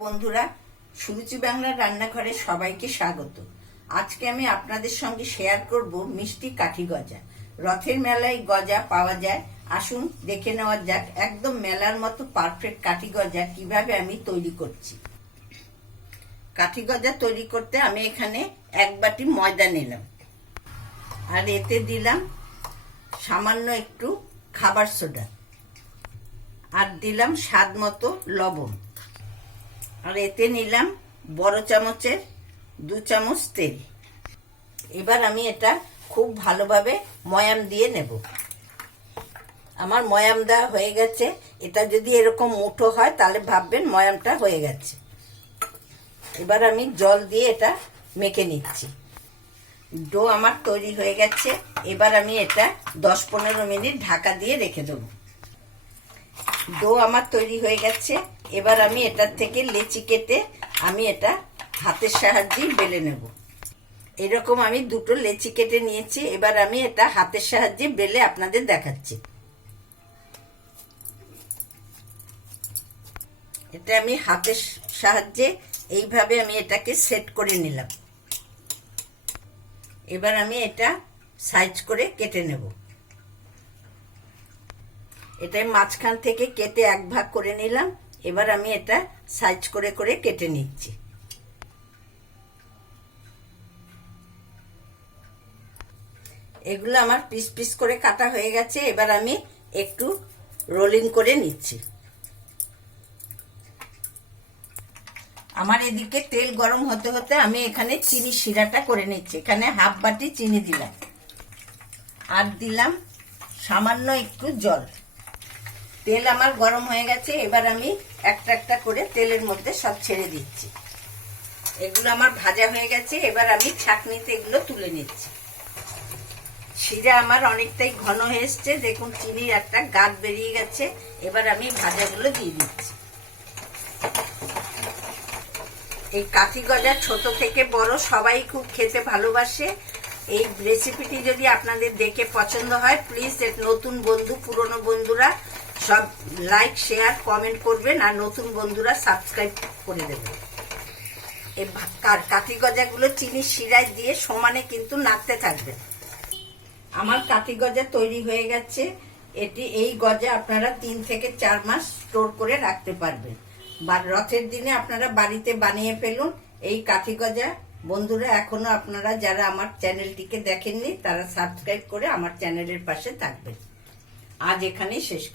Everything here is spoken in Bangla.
বন্ধুরা, সুরুচি বাংলার রান্নাঘরে সবাইকে স্বাগত। আজকে আমি আপনাদের সঙ্গে শেয়ার করব মিষ্টি কাঠি গজা। রথের মেলায় গজা পাওয়া যায়। আসুন দেখে নেওয়া যাক একদম মেলার মতো পারফেক্ট কাঠি গজা কিভাবে আমি তৈরি করছি। কাঠি গজা তৈরি করতে আমি এখানে 1 বাটি ময়দা নিলাম, আর এতে দিলাম সামান্য একটু খাবার সোডা, আর দিলাম স্বাদ মতো লবণ, আর এতে নিলাম বড় চামচের 2 চামচ তেল। এবার আমি এটা খুব ভালোভাবে ময়াম দিয়ে নেব। আমার ময়াম দেওয়া হয়ে গেছে। এটা যদি এরকম মুঠো হয় তাহলে ভাববেন ময়ামটা হয়ে গেছে। এবার আমি জল দিয়ে এটা মেখে নিচ্ছি। ডো আমার তৈরি হয়ে গেছে। এবার আমি এটা 10-15 মিনিট ঢাকা দিয়ে রেখে দেবো। ডো আমার তৈরি হয়ে গেছে। এবার আমি এটার থেকে লেচি কেটে আমি এটা হাতের সাহায্যে বেলে নেব। এরকম আমি 2টো লেচি কেটে নিয়েছি। এবার আমি এটা হাতের সাহায্যে বেলে আপনাদের দেখাচ্ছি। এটা আমি হাতের সাহায্যে এইভাবে আমি এটাকে সেট করে নিলাম। এবার আমি এটা সাইজ করে কেটে নেব। এটা মাঝখান থেকে কেটে 1 ভাগ করে নিলাম। এবার আমি এটা সাইজ করে করে কেটে নিচ্ছি। এগুলো আমার পিস পিস করে কাটা হয়ে গেছে। এবার আমি একটু রোলিং করে নিচ্ছি। আমার এদিকে তেল গরম হতে হতে আমি এখানে চিনি শিরাটা করে নিচ্ছি। এখানে 1/2 বাটি চিনি দিলাম, আর দিলাম সামান্য একটু জল। তেল আমার গরম হয়ে গেছে। এবার আমি একটা একটা করে তেলের মধ্যে সব ছেড়ে দিচ্ছি। এগুলো আমার ভাজা হয়ে গেছে। এবার আমি ছাঁকনিতে এগুলো তুলে নিচ্ছি। শিরা আমার অনেকটাই ঘন হয়ে এসছে। দেখুন চিনির একটা গাঁট বেরিয়ে গেছে। এবার আমি ভাজাগুলো দিয়ে দিচ্ছি। এই কাঠি গজা ছোট থেকে বড় সবাই খুব খেতে ভালোবাসে। এই রেসিপিটি যদি আপনাদের দেখে পছন্দ হয়, প্লিজ নতুন বন্ধু পুরনো বন্ধুরা সব লাইক শেয়ার কমেন্ট করবেন, আর নতুন বন্ধুরা সাবস্ক্রাইব করে দেবেন। এই কাঠি গজাগুলো চিনি শিরায় দিয়ে সমানে কিন্তু নাড়তে থাকবেন। আমার কাঠি গজা তৈরি হয়ে গেছে। এই গজা আপনারা 3 থেকে 4 মাস স্টোর করে রাখতে পারবেন। বা রথের দিনে আপনারা বাড়িতে বানিয়ে ফেলুন এই কাঠি গজা। বন্ধুরা, এখনো আপনারা যারা আমার চ্যানেলটিকে দেখেননি তারা সাবস্ক্রাইব করে আমার চ্যানেলের পাশে থাকবেন। আজ এখানেই শেষ করছি।